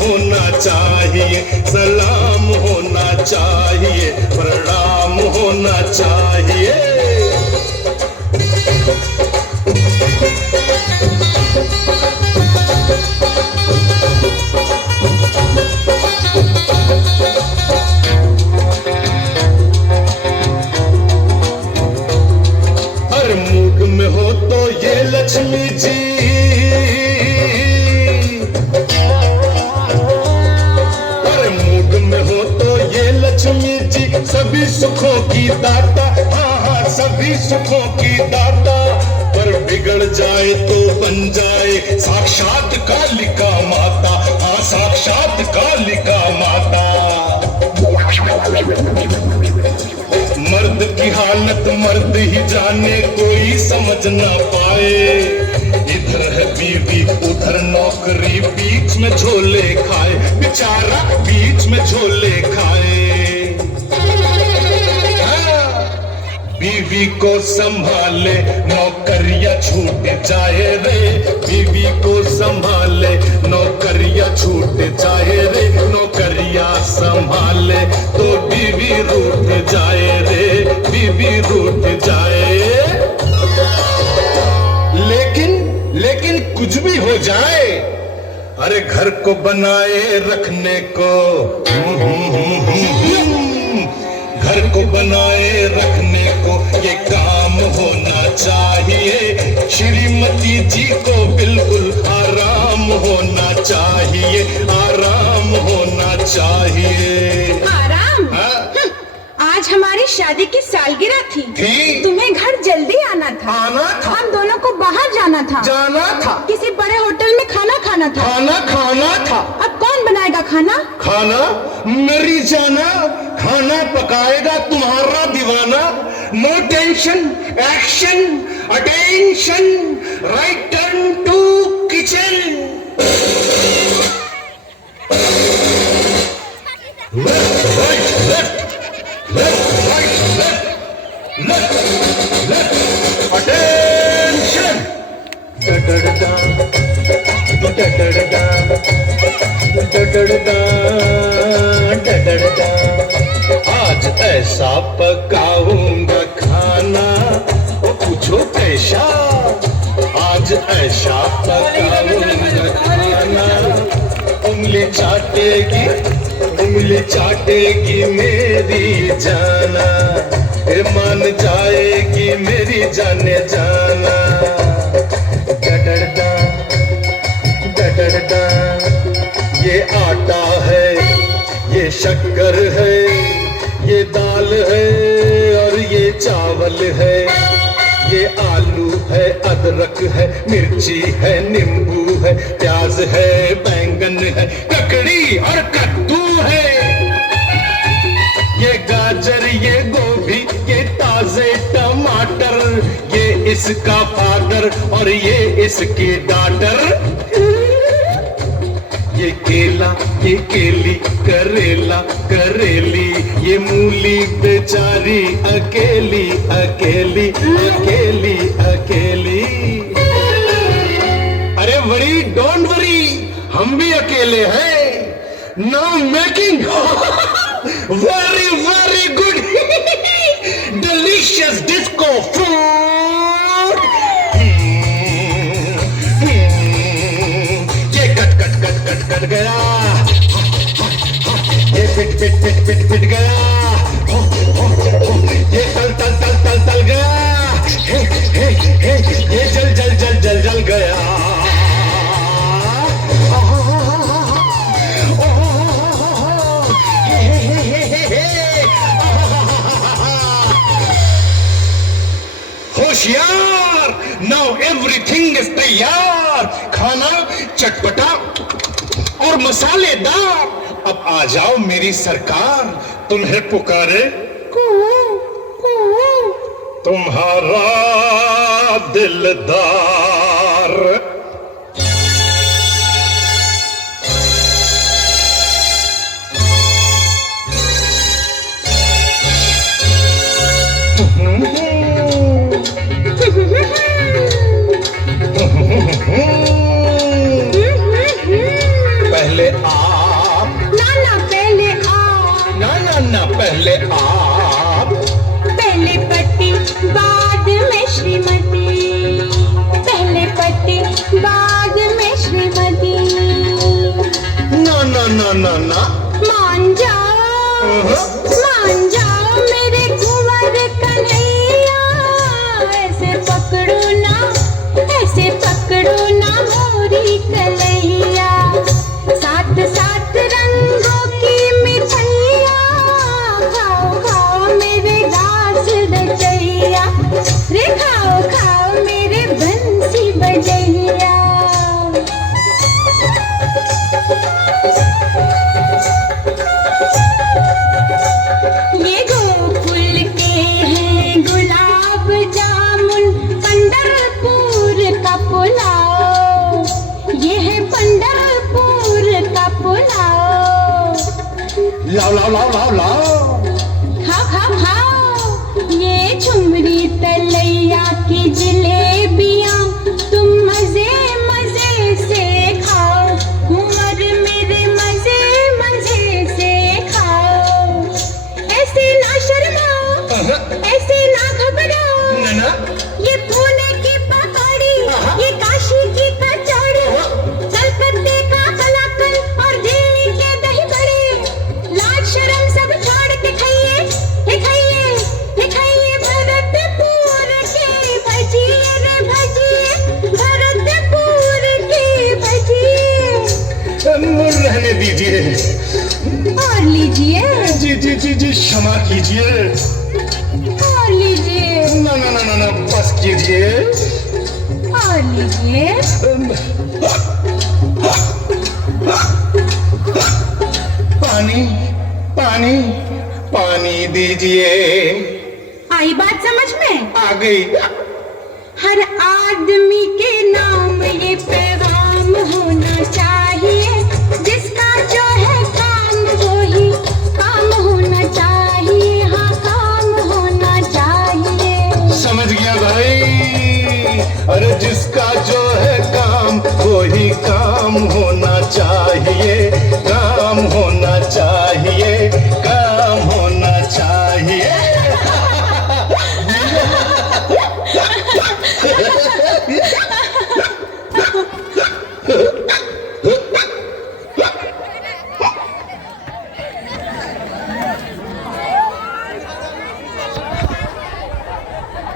होना चाहिए, सलाम होना चाहिए, प्रणाम होना चाहिए। हर मूड में हो तो ये लक्ष्मी जी, लक्ष्मी जी सभी सुखों की दाता, हाँ हाँ सभी सुखों की दाता। पर बिगड़ जाए तो बन जाए साक्षात कालिका माता, हाँ साक्षात कालिका माता। मर्द की हालत मर्द ही जाने, कोई समझ ना पाए। इधर है बीवी उधर नौकरी, बीच में झोले खाए, बेचारा बीच में झोले खाए। बीवी को संभाले नौकरियां छूट जाए रे, बीवी को संभाले नौकरियां छूट जाए रे, नौकरियां संभाले तो बीवी रूठ जाए रे, बीवी रूठ जाए। लेकिन कुछ भी हो जाए, अरे घर को बनाए रखने को, घर को बनाए रखने को ये काम होना चाहिए। श्रीमती जी को बिल्कुल आराम होना चाहिए, आराम होना चाहिए। आराम? आज हमारी शादी की सालगिरह थी। तुम्हें घर जल्दी आना था। हम दोनों को बाहर जाना था। किसी बड़े होटल में खाना खाना था। अब कौन बनाएगा खाना? मेरी जाना, खाना पकाएगा तुम्हारा दीवाना। No tension, action, attention, right turn to kitchen. Attention! आज ऐसा पकाऊंगा खाना, वो पूछो कैसा। आज ऐसा पकाऊंगा खाना, उंगली चाटेगी मेरी जाना, मान जाएगी मेरी जाने जाना। डडडा डडडा, ये आटा है, ये शक्कर है, ये दाल है और ये चावल है, ये आलू है, अदरक है, मिर्ची है, नींबू है, प्याज है, बैंगन है, ककड़ी और कद्दू है, ये गाजर, ये गोभी, ये ताजे टमाटर, ये इसका फादर और ये इसकी डॉटर। ये केला, ये केली, करेला, करेली, ये मूली बेचारी अकेली अकेली अकेली अकेली। अरे वरी, डोंट वरी, हम भी अकेले हैं। Now making very very good delicious disco food। ये cut cut cut cut cut गया, ये पिट पिट पिट पिट पिट गया, ये तल तल तल तल तल गया, ये जल जल जल जल जल गया। होशियार, नाउ एवरीथिंग इज तैयार। खाना चटपटा और मसालेदार। अब आ जाओ मेरी सरकार, तुम्हें पुकारे तुम्हारा दिलदार। पहले पहले आप, पहले पति बाद में श्रीमती, पहले पति बाद में श्रीमती। ना ना ना ना ना, मान जाओ मेरे कुंवर कन्हैया, ऐसे पकड़ो ना मोरी कन्हैया। सात सात रंगों की मिठाइया, खाओ खाओ मेरे दास रचैया, रे खाओ खाओ मेरे बंसी बजैया। ये गोकुल के हैं गुलाब जामुन, पंढरपुर का पुलाव, ये है पंढरपुर का पुलाव। लाओ लाओ लाओ लाओ लाओ, खाओ खाओ खाओ ये झुमरी तलैया की जलेबियां, तुम मजे मजे से खाओ, कुंवर मेरे मजे मजे से खाओ। ऐसे ना शर्माओ, ऐसे ना घबराओ, ना ये पुणे की पकौड़ी, ये काशी की कचौड़ी, कलकत्ते का कलाकंद और दिल्ली के दही बड़े, लाज शर्म सब छोड़ के खाइए, हे खाइए, हे खाइए भरतपुर के भजिए रे भजिए, भरतपुर के भजिए। रहने दीजिए, और लीजिए, जी जी जी जी क्षमा कीजिए, और लीजिए, ना ना ना ना ना बस कीजिए, और लीजिए। पानी पानी पानी दीजिए। आई बात समझ में? आ गई। हर आदमी के नाम ये पैगाम होना चाहिए।